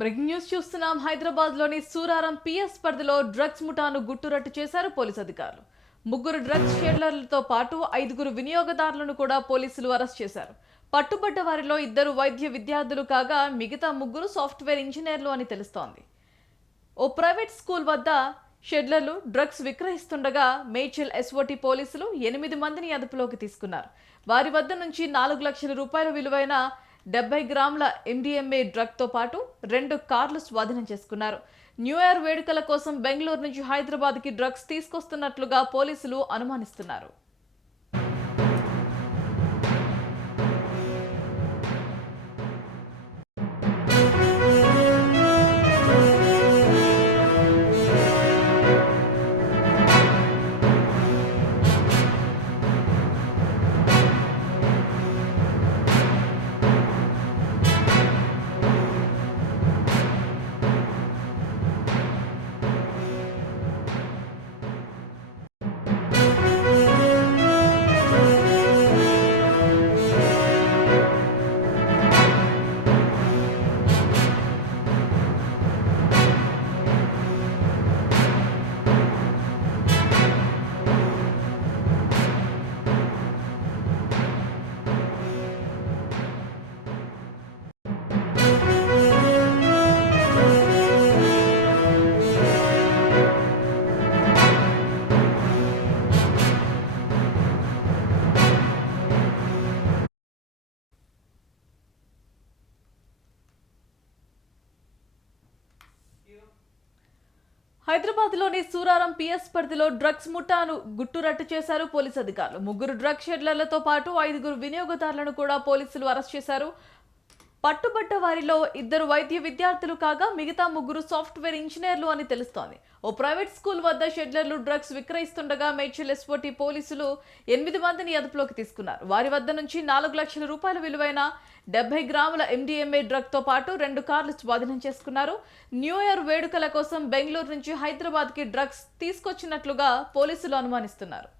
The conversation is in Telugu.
బ్రేకింగ్ న్యూస్ చూస్తున్నాం. హైదరాబాద్ లోని సూరారం పిఎస్ పరిధిలో డ్రగ్స్ ముఠాను గుట్టురట్టు చేశారు పోలీసు అధికారులు. ముగ్గురు డ్రగ్స్ షెడ్లర్లతో పాటు 5 వినియోగదారులను కూడా పోలీసులు అరెస్ట్ చేశారు. పట్టుబడ్డ వారిలో 2 వైద్య విద్యార్థులు కాగా మిగతా 3 సాఫ్ట్వేర్ ఇంజనీర్లు అని తెలుస్తోంది. ఓ ప్రైవేట్ స్కూల్ వద్ద షెడ్లర్లు డ్రగ్స్ విక్రయిస్తుండగా మేడ్చల్ ఎస్ఓటి పోలీసులు 8 మందిని అదుపులోకి తీసుకున్నారు. వారి వద్ద నుంచి 4 లక్షల రూపాయల విలువైన 70 గ్రాముల ఎండిఎంఏ డ్రగ్ తో పాటు 2 కార్లు స్వాధీనం చేసుకున్నారు. న్యూ ఇయర్ వేడుకల కోసం బెంగళూరు నుంచి హైదరాబాద్ కి డ్రగ్స్ తీసుకొస్తున్నట్లుగా పోలీసులు అనుమానిస్తున్నారు. హైదరాబాద్ లోని సూరారం పిఎస్ పరిధిలో డ్రగ్స్ ముఠాను గుట్టురట్టు చేశారు పోలీసు అధికారులు. 3 డ్రగ్ షెడ్లర్లతో పాటు 5 వినియోగదారులను కూడా పోలీసులు అరెస్ట్ చేశారు. పట్టుబడ్డ వారిలో 2 వైద్య విద్యార్థులు కాగా మిగతా 3 సాఫ్ట్వేర్ ఇంజనీర్లు అని తెలుస్తోంది. ఓ ప్రైవేట్ స్కూల్ వద్ద షెడ్లర్లు డ్రగ్స్ విక్రయిస్తుండగా మేడ్చల్ ఎస్ఓటి పోలీసులు 8 మందిని అదుపులోకి తీసుకున్నారు. వారి వద్ద నుంచి 4 లక్షల రూపాయల విలువైన 70 గ్రాముల ఎండిఎంఏ డ్రగ్ తో పాటు 2 కార్లు స్వాధీనం చేసుకున్నారు. న్యూ ఇయర్ వేడుకల కోసం బెంగళూరు నుంచి హైదరాబాద్ కి డ్రగ్స్ తీసుకొచ్చినట్లుగా పోలీసులు అనుమానిస్తున్నారు.